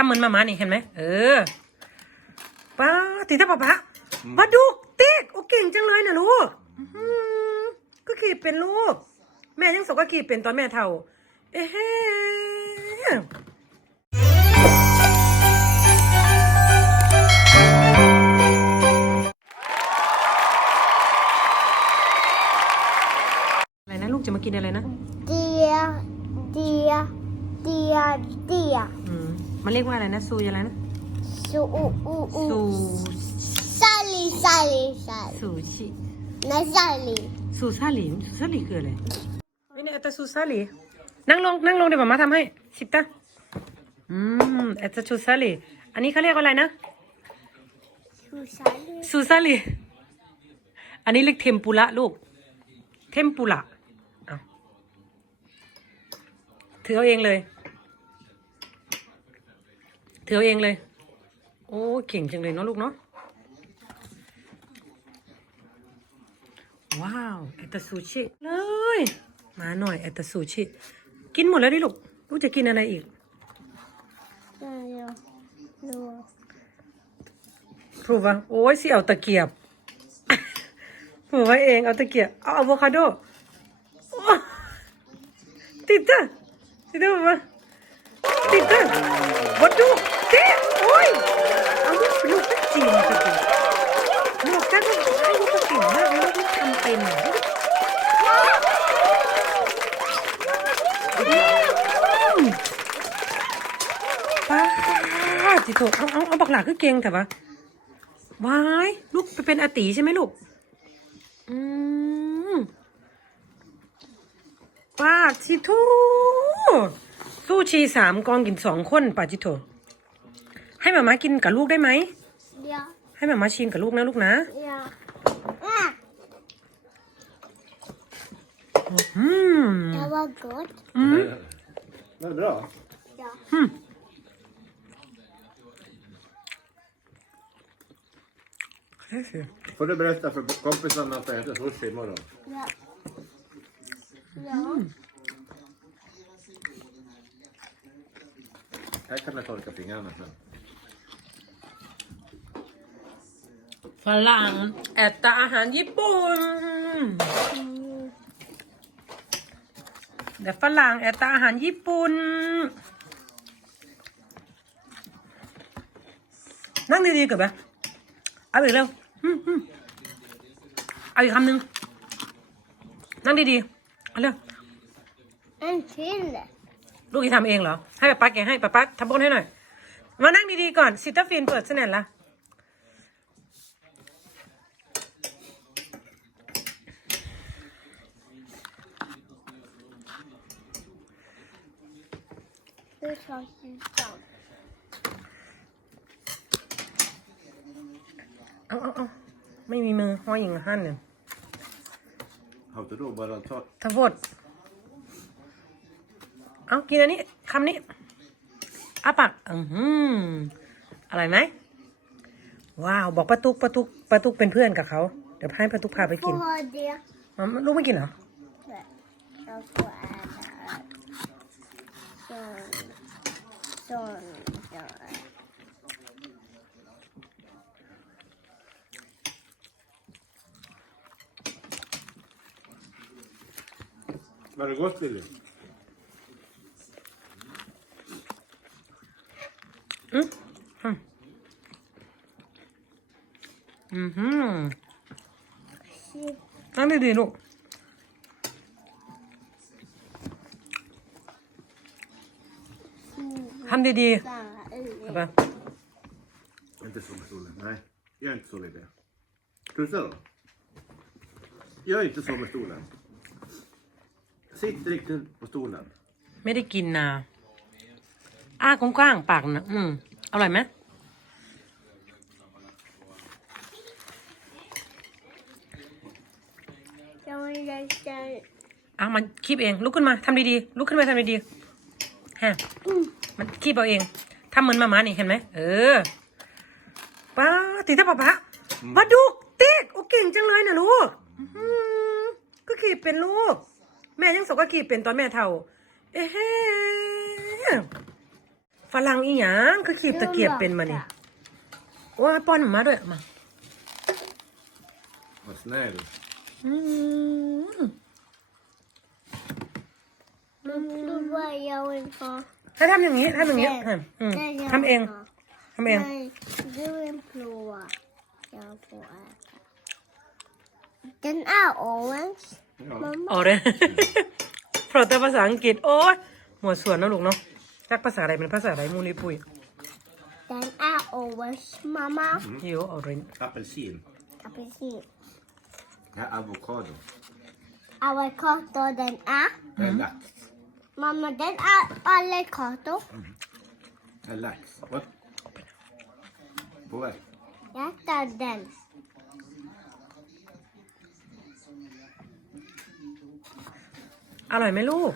ทำเหมือนมาม่านี่เห็นไหมเออป้าติดตาป๊าป๊ามาดูติ๊กโอ้เก่งจังเลยนะลูกอื้อหือก็ขี่เป็นลูก แม่ยังสอนก็ขี่เป็นตอนแม่เท่า เอ๊ะอะไรนะลูกจะมากินอะไรนะ เดีย เดีย เดีย เดียอื มมันเรียกว่าอะไรนะซูยอะไรนะสูอูอูอูซูซาลีซาลีซาลีซูชินาซาลีซูซาลีซูซาลีคืออะไรไม่เนี่ยเอตาซูซาลีนั่งลงนั่งลงเดี๋ยวหมามาทำให้สิตาอืมเอตาซูซาลีอันนี้เขาเรียกว่าอะไรนะสูซาลีซูซาลีอันนี้เรียกเทมปุระลูก เทมปุระเอาถือเอาเองเลย ถือเอาเองเลย โอ้เก่งจังเลยเนาะลูกเนาะ ว้าวเอตาซูชิเลย มาหน่อยเอตาซูชิ กินหมดแล้วดิลูก ลูกจะกินอะไรอีกเร็วเร็วถูกปะโอ้ยสิเอาตะเกียบผูกไว้เองเอาตะเกียบ เอาอะโวคาโดโอ้ติดจ้ะติดจ้ะปะติดจ้ะวัดดู เจ๊โอ้ยเอาลูกลูกเป็นจีนจริงๆลูกแค่ลูกให้ลูกก็เก่งมากเลยลูกทำเป็นอะอืมป้าจิโตเอาเอาเอาบักหลาคือเก่งแต่ว่าวายลูกไปเป็นอตีใช่ไหมลูก อืมป้าจิโตสู้ชีสามกองกินสองคนป้าจิโต ให้หมามากินกับลูกได้ไหมเดียให้หมามาชิมกับลูกนะลูกนะเดียอะอืม det var gott อืม Det är bra. ja อืมเฮ้ยสิ Får du berätta för kompisarna att jag äter sushi imorgon? ja ja Här kan jag torka fingrarna sen. ฝรั่งแอดแต่อาหารญี่ปุ่น Mm. เดี๋ยวฝรั่งแอดแต่อาหารญี่ปุ่น นั่งดีๆกับไปเอาอีกเร็วอืมอืมเอาอีกคำหนึ่งนั่งดีๆเอาเร็ว en till ลูกจะทำเองเหรอ ให้ป้าป๊าแกะให้ป้าป๊าทำบนให้หน่อย มานั่งดีๆก่อนซิตาฟินเปิดสแนนละ du tar sidan เอาเอาเอาไม่มีมือห้อยยิงหันเนี่ย Har du då bara tagit? ทโทษเอากินอันนี้คำนี้อาปากอือหืออะไรไหม ว้าว บอกป้าตุ๊กป้าตุ๊กป้าตุ๊กเป็นเพื่อนกับเขา เดี๋ยวให้ป้าตุ๊กพาไปกิน får ha det อ๋อลูกไม่กินเหรอ Nej, jag får äta sån, sån, sån. Var det gott Lilly? อืมอืมอือหือ ทำดีๆ Bara เอา i. ไป Inte så med stolen. Nej, gör inte så Lilly. Tussa då. Gör inte så med stolen. Sitt riktigt på stolen. ไม่ได้กินนะอ้ากว้างๆปากนะอืมอร่อยไหม Jag vill läsa อะมันคีบเอง ลุกขึ้นมาทำดีๆ ลุกขึ้นมาทำดีๆฮะมั นคีบเอาเองทำเหมือนมาม่านี่เห็นไหมเออป้าติดตาป๊าป๊ามาดูติ๊กโอ้เก่งจังเลยนะลูกอื้อหือก็ขีบเป็นลูก แม่ยังสอนก็ขีบเป็นตอนแม่เท่า เอ๊ะฝรั่งอีหยังก็ขีบตะเกียบเป็นมานี่โอ้ยป้อนมาด้วยมา Vad snäll. อืมมันรู้ว่า เยาวินพอให้ทำอย่างนี้ทำอย่างนี้อืมอืมทำเองทำเองดูเอ็นพลัวยาวพอกันอ้าวโอเวน Ja. มัมออกเลยเพราะแต่ภาษาอังกฤษโอ้ยหมวดส่วนนะลูกเนาะจักภาษาอะไรเป็นภาษาอะไรมูนี่ปุยกันอ้าวโอเวนมาม่าฮิวออเรน Apelsin. กับไปสิ Det här är avokado. เอาไว้คอตัวเดนอะ Det är lax. มาม่าเดนอะอะไรคอตัว Det är lax. Vad? På väg. ยักษ์ตาเดนอร่อยไหมลูก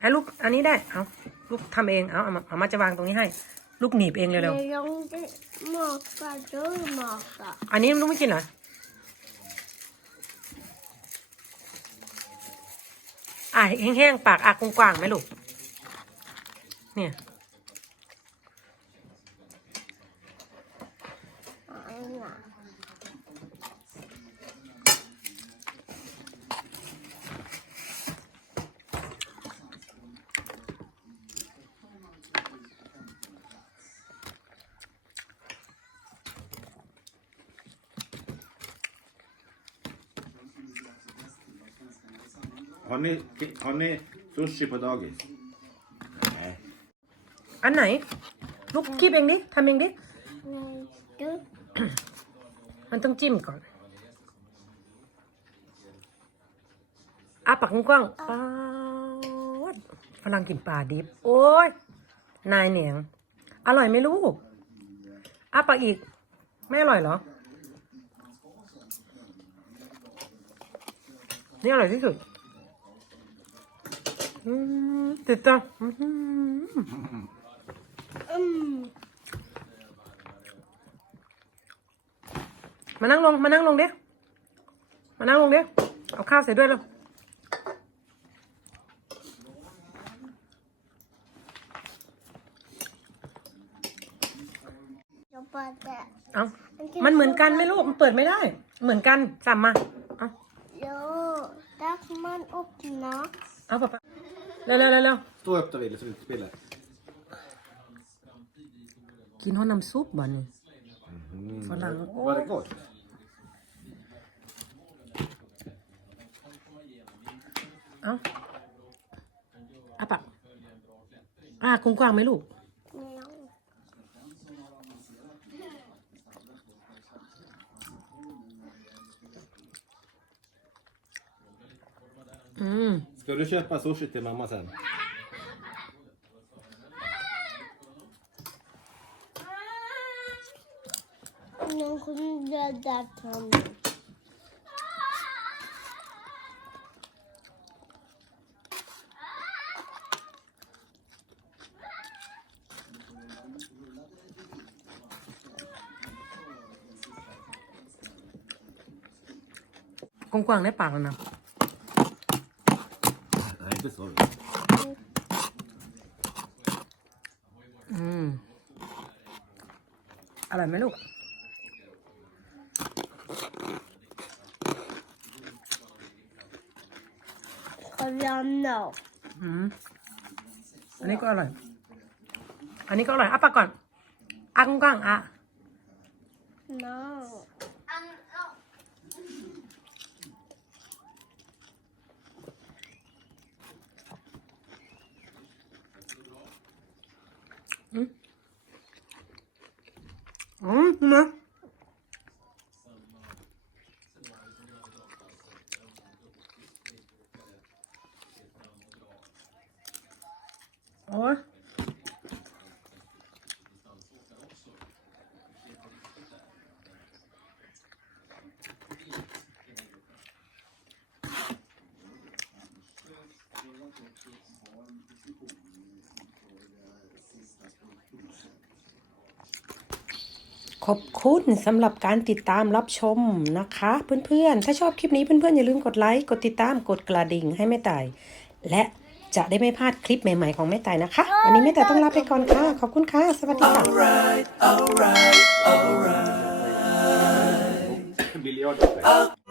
ไอ้ลูกอันนี้ได้ เอาลูกทำเอง เอาเอามาเอามาจะวางตรงนี้ให้ ลูกหนีบเองเดี๋เร็ยววลงจะหมอกกระดูหมอกกะๆอันนี้ลูกไม่กินเหรอ อะแห้งๆ ปากอากกว้างๆไหมลูก เนี่ย อันน่ะ Har ni, har ni sushi på dagis? Nej. อันไหน ลูกคีบเองดิทำเองดิ ดูมันต้องจิ้มก่อนอาปากกว้างๆป๊าดฝรั่งกินปลาดิบ โอ้ย นายเหนียง อร่อยไหมลูกอาปากอีก ไม่อร่อยเหรอ นี่อร่อยที่สุด อืมติดจังอื้อหืออืมมานั่งลง มานั่งลงเด้มานั่งลงเด้เอาข้าวใส่ด้วยแล้วจะเปิดแต่เอามันเหมือนกันไหมลูก มันเปิดไม่ได้ เหมือนกันจำมา เอาโยตักมัน upp นะเอาป๊าป๊า เร็วเร็วเร็วเร็ว Stå upp då Wille så vi inte spiller. กินห้องน้ำซุปบ่นี่ Mm. Förlåt. Var det gott? เอาอาปากอ่ากว้างๆไหมลูกแมวอืม Ska du köpa sushi till mamma sen? น้องคุณเดินดัดทำ กว้างๆในปากแล้วนะ Nej, inte så. อืม อร่อยไหมลูกเขายอมหนาวอืม อันนี้ก็อร่อย อันนี้ก็อร่อยอะปากก่อนอะกว้างๆอะน้ อง ขอบคุณสำหรับการติดตามรับชมนะคะ เพื่อนๆ ถ้าชอบคลิปนี้เพื่อนๆ อย่าลืมกดไลค์ กดติดตาม กดกระดิ่งให้แม่ตาย และจะได้ไม่พลาดคลิปใหม่ๆของแม่ตายนะคะ วันนี้แม่ตายต้องลาไปก่อนค่ะ ขอบคุณค่ะ สวัสดีค่ะ Million. Uh.